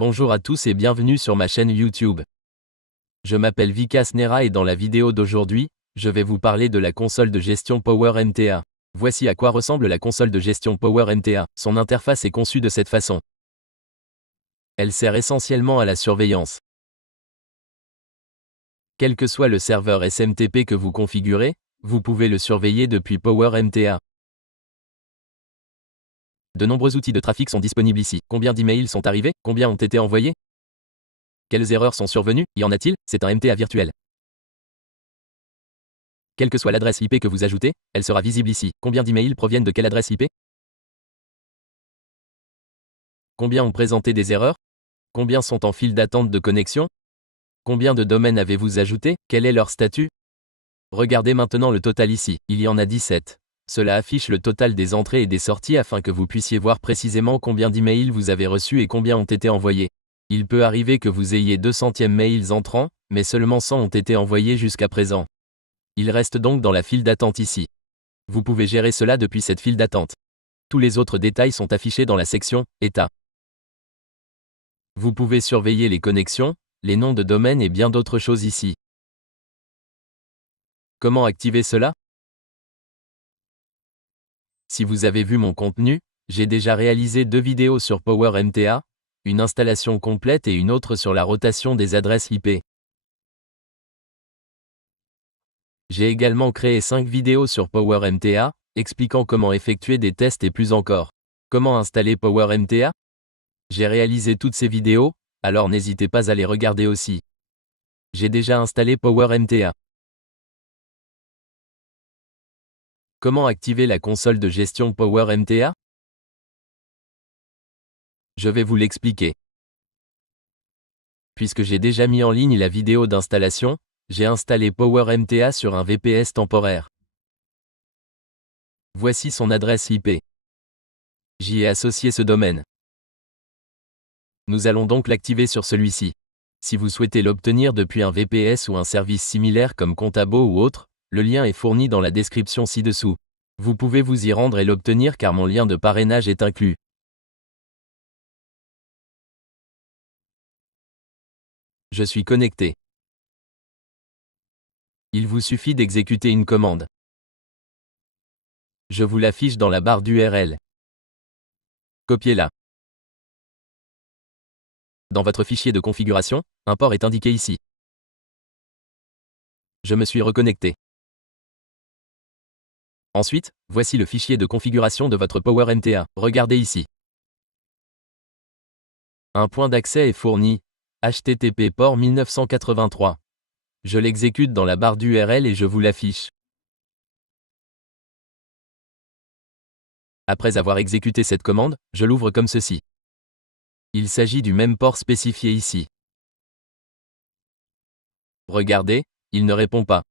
Bonjour à tous et bienvenue sur ma chaîne YouTube. Je m'appelle Vikas Nera et dans la vidéo d'aujourd'hui, je vais vous parler de la console de gestion Power MTA. Voici à quoi ressemble la console de gestion Power MTA. Son interface est conçue de cette façon. Elle sert essentiellement à la surveillance. Quel que soit le serveur SMTP que vous configurez, vous pouvez le surveiller depuis Power MTA. De nombreux outils de trafic sont disponibles ici. Combien d'emails sont arrivés? Combien ont été envoyés? Quelles erreurs sont survenues? Y en a-t-il? C'est un MTA virtuel. Quelle que soit l'adresse IP que vous ajoutez, elle sera visible ici. Combien d'emails proviennent de quelle adresse IP? Combien ont présenté des erreurs? Combien sont en file d'attente de connexion? Combien de domaines avez-vous ajouté? Quel est leur statut? Regardez maintenant le total ici. Il y en a 17. Cela affiche le total des entrées et des sorties afin que vous puissiez voir précisément combien d'emails vous avez reçus et combien ont été envoyés. Il peut arriver que vous ayez 200e mails entrants, mais seulement 100 ont été envoyés jusqu'à présent. Il reste donc dans la file d'attente ici. Vous pouvez gérer cela depuis cette file d'attente. Tous les autres détails sont affichés dans la section « État ». Vous pouvez surveiller les connexions, les noms de domaine et bien d'autres choses ici. Comment activer cela? Si vous avez vu mon contenu, j'ai déjà réalisé 2 vidéos sur Power MTA, une installation complète et une autre sur la rotation des adresses IP. J'ai également créé 5 vidéos sur Power MTA, expliquant comment effectuer des tests et plus encore. Comment installer Power MTA? J'ai réalisé toutes ces vidéos, alors n'hésitez pas à les regarder aussi. J'ai déjà installé Power MTA. Comment activer la console de gestion Power MTA? Je vais vous l'expliquer. Puisque j'ai déjà mis en ligne la vidéo d'installation, j'ai installé Power MTA sur un VPS temporaire. Voici son adresse IP. J'y ai associé ce domaine. Nous allons donc l'activer sur celui-ci. Si vous souhaitez l'obtenir depuis un VPS ou un service similaire comme Contabo ou autre, le lien est fourni dans la description ci-dessous. Vous pouvez vous y rendre et l'obtenir car mon lien de parrainage est inclus. Je suis connecté. Il vous suffit d'exécuter une commande. Je vous l'affiche dans la barre d'URL. Copiez-la. Dans votre fichier de configuration, un port est indiqué ici. Je me suis reconnecté. Ensuite, voici le fichier de configuration de votre Power MTA. Regardez ici. Un point d'accès est fourni, HTTP port 1983. Je l'exécute dans la barre d'URL et je vous l'affiche. Après avoir exécuté cette commande, je l'ouvre comme ceci. Il s'agit du même port spécifié ici. Regardez, il ne répond pas.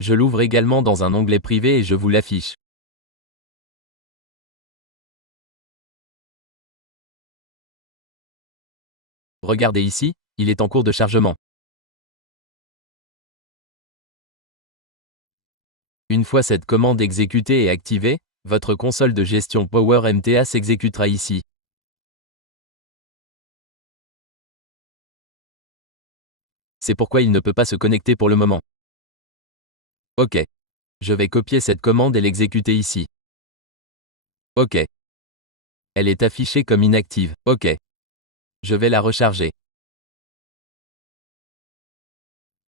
Je l'ouvre également dans un onglet privé et je vous l'affiche. Regardez ici, il est en cours de chargement. Une fois cette commande exécutée et activée, votre console de gestion Power MTA s'exécutera ici. C'est pourquoi il ne peut pas se connecter pour le moment. OK. Je vais copier cette commande et l'exécuter ici. OK. Elle est affichée comme inactive. OK. Je vais la recharger.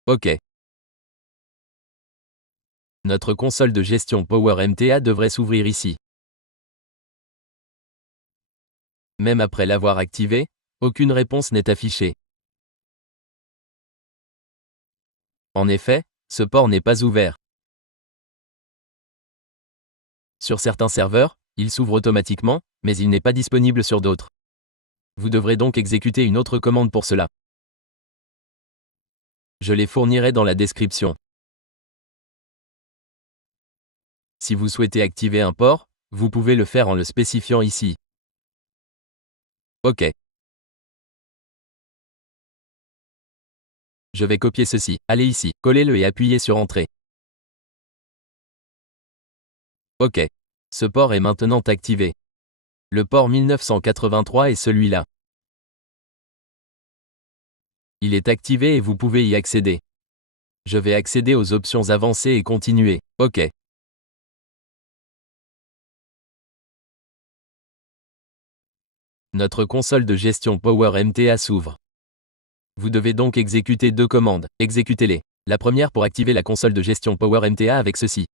OK. Notre console de gestion Power MTA devrait s'ouvrir ici. Même après l'avoir activée, aucune réponse n'est affichée. En effet, ce port n'est pas ouvert. Sur certains serveurs, il s'ouvre automatiquement, mais il n'est pas disponible sur d'autres. Vous devrez donc exécuter une autre commande pour cela. Je les fournirai dans la description. Si vous souhaitez activer un port, vous pouvez le faire en le spécifiant ici. OK. Je vais copier ceci. Allez ici, collez-le et appuyez sur Entrée. OK. Ce port est maintenant activé. Le port 1983 est celui-là. Il est activé et vous pouvez y accéder. Je vais accéder aux options avancées et continuer. OK. Notre console de gestion Power MTA s'ouvre. Vous devez donc exécuter deux commandes. Exécutez-les. La première pour activer la console de gestion Power MTA avec ceci.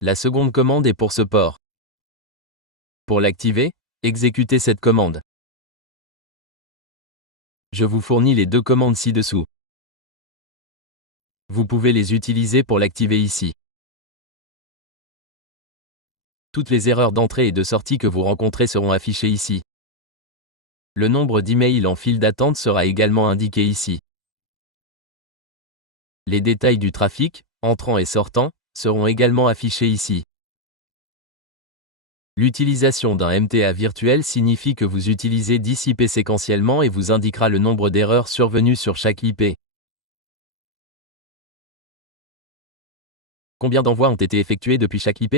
La seconde commande est pour ce port. Pour l'activer, exécutez cette commande. Je vous fournis les deux commandes ci-dessous. Vous pouvez les utiliser pour l'activer ici. Toutes les erreurs d'entrée et de sortie que vous rencontrez seront affichées ici. Le nombre d'emails en file d'attente sera également indiqué ici. Les détails du trafic, entrant et sortant, seront également affichés ici. L'utilisation d'un MTA virtuel signifie que vous utilisez 10 IP séquentiellement et vous indiquera le nombre d'erreurs survenues sur chaque IP. Combien d'envois ont été effectués depuis chaque IP?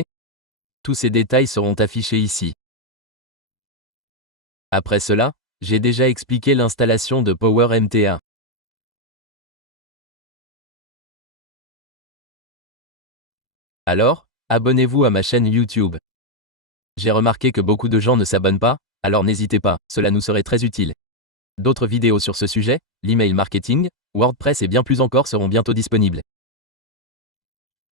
Tous ces détails seront affichés ici. Après cela, j'ai déjà expliqué l'installation de Power MTA. Alors, abonnez-vous à ma chaîne YouTube. J'ai remarqué que beaucoup de gens ne s'abonnent pas, alors n'hésitez pas, cela nous serait très utile. D'autres vidéos sur ce sujet, l'email marketing, WordPress et bien plus encore seront bientôt disponibles.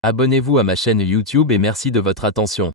Abonnez-vous à ma chaîne YouTube et merci de votre attention.